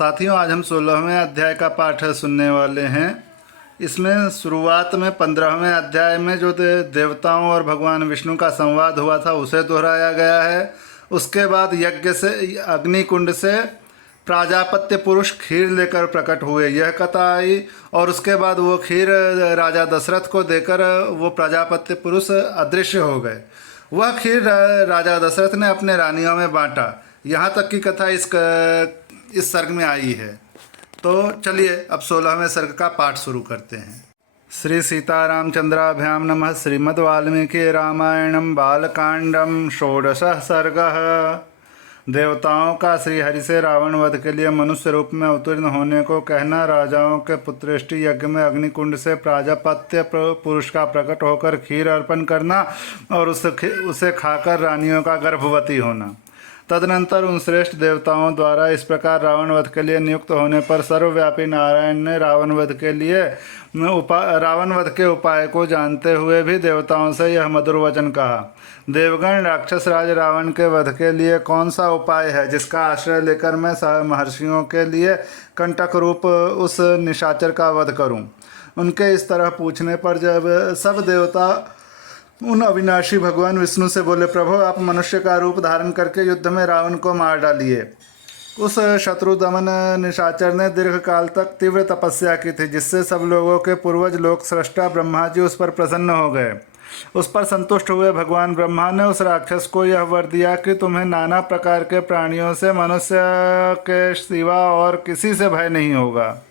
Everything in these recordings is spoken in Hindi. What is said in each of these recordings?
साथियों, आज हम 16वें अध्याय का पाठ सुनने वाले हैं। इसमें शुरुआत में 15वें अध्याय में जो देवताओं और भगवान विष्णु का संवाद हुआ था उसे दोहराया गया है। उसके बाद यज्ञ से अग्निकुंड से प्राजापत्य पुरुष खीर लेकर प्रकट हुए, यह कथा आई। और उसके बाद वो खीर राजा दशरथ को देकर वो प्रजापत्य पुरुष अदृश्य हो गए। वह खीर राजा दशरथ ने अपने रानियों में बांटा। यहाँ तक की कथा इस सर्ग में आई है। तो चलिए अब 16वें सर्ग का पाठ शुरू करते हैं। श्री सीतारामचंद्राभ्याम नमः। श्रीमद् वाल्मीकि रामायणम बालकांडम षोडशः सर्गः। देवताओं का श्री हरि से रावण वध के लिए मनुष्य रूप में अवतीर्ण होने को कहना, राजाओं के पुत्रेष्टि यज्ञ में अग्निकुंड से प्राजापत्य पुरुष का प्रकट होकर खीर अर्पण करना और उसे खाकर रानियों का गर्भवती होना। तदनंतर उन श्रेष्ठ देवताओं द्वारा इस प्रकार रावण वध के लिए नियुक्त होने पर सर्वव्यापी नारायण ने रावण वध के उपाय को जानते हुए भी देवताओं से यह मधुर वचन कहा। देवगण, राक्षस राज रावण के वध के लिए कौन सा उपाय है जिसका आश्रय लेकर मैं महर्षियों के लिए कंटक रूप उस निशाचर का वध करूं? उनके इस तरह पूछने पर जब सब देवता उन अविनाशी भगवान विष्णु से बोले, प्रभु आप मनुष्य का रूप धारण करके युद्ध में रावण को मार डालिए। उस शत्रु दमन निशाचर ने दीर्घ काल तक तीव्र तपस्या की थी, जिससे सब लोगों के पूर्वज लोक सृष्टा ब्रह्मा जी उस पर प्रसन्न हो गए। उस पर संतुष्ट हुए भगवान ब्रह्मा ने उस राक्षस को यह वर दिया कि तुम्हें नाना प्रकार के प्राणियों से मनुष्य के सिवा और किसी से भय नहीं होगा।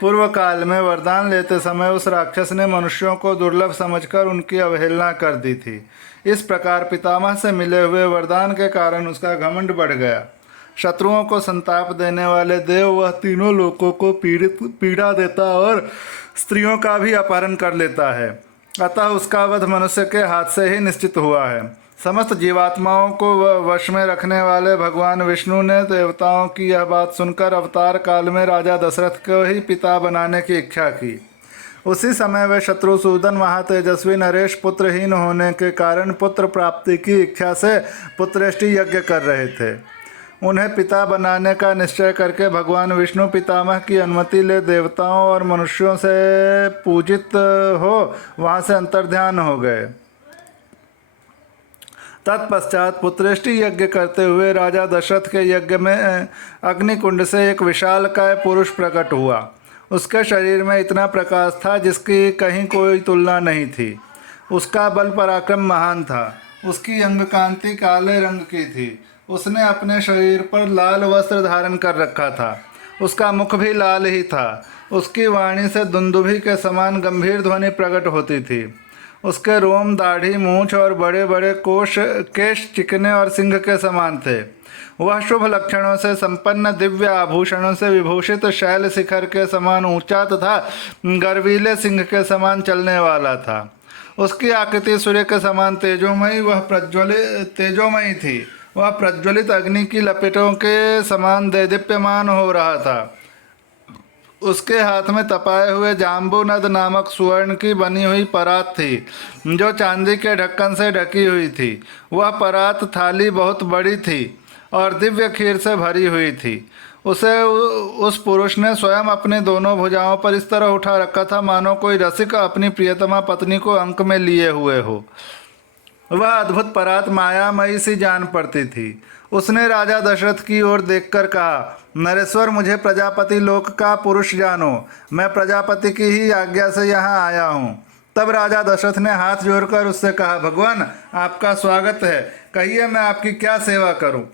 पूर्व काल में वरदान लेते समय उस राक्षस ने मनुष्यों को दुर्लभ समझकर उनकी अवहेलना कर दी थी। इस प्रकार पितामह से मिले हुए वरदान के कारण उसका घमंड बढ़ गया। शत्रुओं को संताप देने वाले देव वह तीनों लोकों को पीड़ा देता और स्त्रियों का भी अपहरण कर लेता है। अतः उसका वध मनुष्य के हाथ से ही निश्चित हुआ है। समस्त जीवात्माओं को वश में रखने वाले भगवान विष्णु ने देवताओं की यह बात सुनकर अवतार काल में राजा दशरथ को ही पिता बनाने की इच्छा की। उसी समय वे शत्रुसूदन महातेजस्वी नरेश पुत्रहीन होने के कारण पुत्र प्राप्ति की इच्छा से पुत्रेष्टि यज्ञ कर रहे थे। उन्हें पिता बनाने का निश्चय करके भगवान विष्णु पितामह की अनुमति ले देवताओं और मनुष्यों से पूजित हो वहाँ से अंतर्ध्यान हो गए। तत्पश्चात पुत्रेष्टि यज्ञ करते हुए राजा दशरथ के यज्ञ में अग्निकुंड से एक विशालकाय पुरुष प्रकट हुआ। उसके शरीर में इतना प्रकाश था जिसकी कहीं कोई तुलना नहीं थी। उसका बल पराक्रम महान था। उसकी अंग कांति काले रंग की थी। उसने अपने शरीर पर लाल वस्त्र धारण कर रखा था। उसका मुख भी लाल ही था। उसकी वाणी से दुंदुभी के समान गंभीर ध्वनि प्रकट होती थी। उसके रोम, दाढ़ी, मूछ और बड़े बड़े केश चिकने और सिंह के समान थे। वह शुभ लक्षणों से संपन्न, दिव्य आभूषणों से विभूषित, शैल शिखर के समान ऊंचा तथा गर्वीले सिंह के समान चलने वाला था। उसकी आकृति सूर्य के समान तेजोमयी थी। वह प्रज्वलित अग्नि की लपेटों के समान देदीप्यमान हो रहा था। उसके हाथ में तपाए हुए जाम्बू नद नामक सुवर्ण की बनी हुई परात थी, जो चांदी के ढक्कन से ढकी हुई थी। वह परात थाली बहुत बड़ी थी और दिव्य खीर से भरी हुई थी। उस पुरुष ने स्वयं अपने दोनों भुजाओं पर इस तरह उठा रखा था मानो कोई रसिक अपनी प्रियतमा पत्नी को अंक में लिए हुए हो। वह अद्भुत परात मायामयी सी जान पड़ती थी। उसने राजा दशरथ की ओर देखकर कहा, नरेश्वर, मुझे प्रजापति लोक का पुरुष जानो। मैं प्रजापति की ही आज्ञा से यहाँ आया हूँ। तब राजा दशरथ ने हाथ जोड़कर उससे कहा, भगवान आपका स्वागत है, कहिए मैं आपकी क्या सेवा करूँ?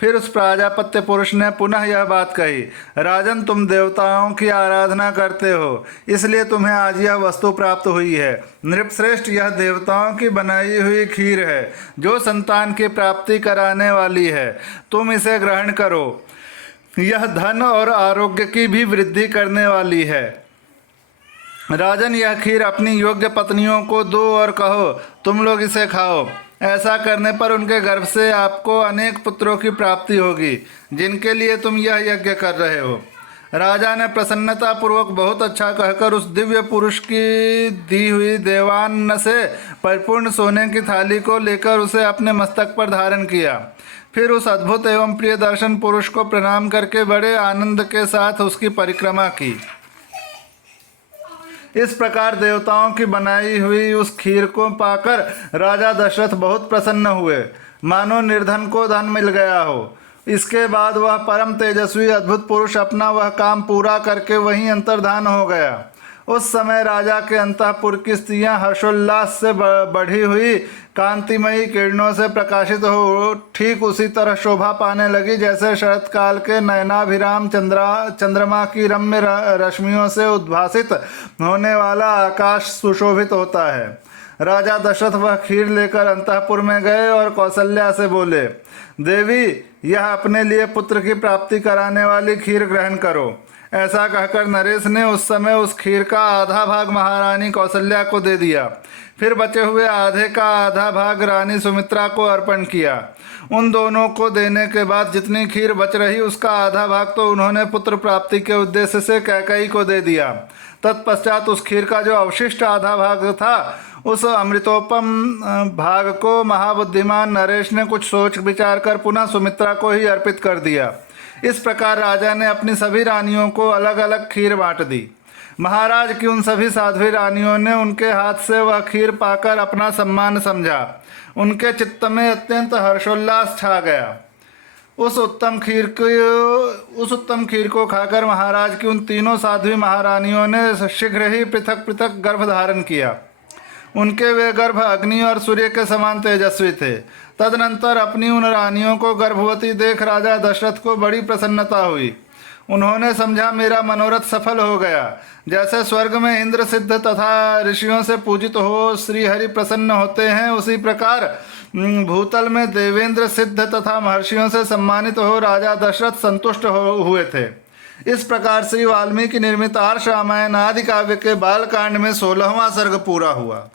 फिर उस प्राजापत्य पुरुष ने पुनः यह बात कही, राजन, तुम देवताओं की आराधना करते हो, इसलिए तुम्हें आज यह वस्तु प्राप्त हुई है। नृपश्रेष्ठ, यह देवताओं की बनाई हुई खीर है जो संतान की प्राप्ति कराने वाली है। तुम इसे ग्रहण करो। यह धन और आरोग्य की भी वृद्धि करने वाली है। राजन, यह खीर अपनी योग्य पत्नियों को दो और कहो, तुम लोग इसे खाओ। ऐसा करने पर उनके गर्भ से आपको अनेक पुत्रों की प्राप्ति होगी, जिनके लिए तुम यह यज्ञ कर रहे हो। राजा ने प्रसन्नता पूर्वक बहुत अच्छा कहकर उस दिव्य पुरुष की दी हुई देवान्न से परिपूर्ण सोने की थाली को लेकर उसे अपने मस्तक पर धारण किया। फिर उस अद्भुत एवं प्रिय दर्शन पुरुष को प्रणाम करके बड़े आनंद के साथ उसकी परिक्रमा की। इस प्रकार देवताओं की बनाई हुई उस खीर को पाकर राजा दशरथ बहुत प्रसन्न हुए, मानो निर्धन को धन मिल गया हो। इसके बाद वह परम तेजस्वी अद्भुत पुरुष अपना वह काम पूरा करके वहीं अंतर्धान हो गया। उस समय राजा के अंतःपुर की स्त्रियां हर्षोल्लास से बढ़ी हुई कांतिमयी किरणों से प्रकाशित हो ठीक उसी तरह शोभा पाने लगी जैसे शरत काल के नयनाभिराम चंद्रमा की रम्य रश्मियों से उद्भासित होने वाला आकाश सुशोभित होता है। राजा दशरथ वह खीर लेकर अंतःपुर में गए और कौशल्या से बोले, देवी, यह अपने लिए पुत्र की प्राप्ति कराने वाली खीर ग्रहण करो। ऐसा कहकर नरेश ने उस समय उस खीर का आधा भाग महारानी कौशल्या को दे दिया। फिर बचे हुए आधे का आधा भाग रानी सुमित्रा को अर्पण किया। उन दोनों को देने के बाद जितनी खीर बच रही उसका आधा भाग तो उन्होंने पुत्र प्राप्ति के उद्देश्य से कैकेयी को दे दिया। तत्पश्चात उस खीर का जो अवशिष्ट आधा भाग था उस अमृतोपम भाग को महाबुद्धिमान नरेश ने कुछ सोच विचार कर पुनः सुमित्रा को ही अर्पित कर दिया। इस प्रकार राजा ने अपनी सभी रानियों को अलग अलग खीर बांट दी। महाराज की उन सभी साध्वी रानियों ने उनके हाथ से वह खीर पाकर अपना सम्मान समझा। उनके चित्त में अत्यंत हर्षोल्लास छा गया। उस उत्तम खीर को खाकर महाराज की उन तीनों साध्वी महारानियों ने शीघ्र ही पृथक पृथक गर्भ धारण किया। उनके वे गर्भ अग्नि और सूर्य के समान तेजस्वी थे। तदनंतर अपनी उन रानियों को गर्भवती देख राजा दशरथ को बड़ी प्रसन्नता हुई। उन्होंने समझा मेरा मनोरथ सफल हो गया। जैसे स्वर्ग में इंद्र सिद्ध तथा ऋषियों से पूजित हो श्री हरि प्रसन्न होते हैं, उसी प्रकार भूतल में देवेंद्र सिद्ध तथा महर्षियों से सम्मानित हो राजा दशरथ संतुष्ट हुए थे। इस प्रकार श्री वाल्मीकि निर्मित आर्ष रामायण आदि काव्य के बालकांड में 16वां सर्ग पूरा हुआ।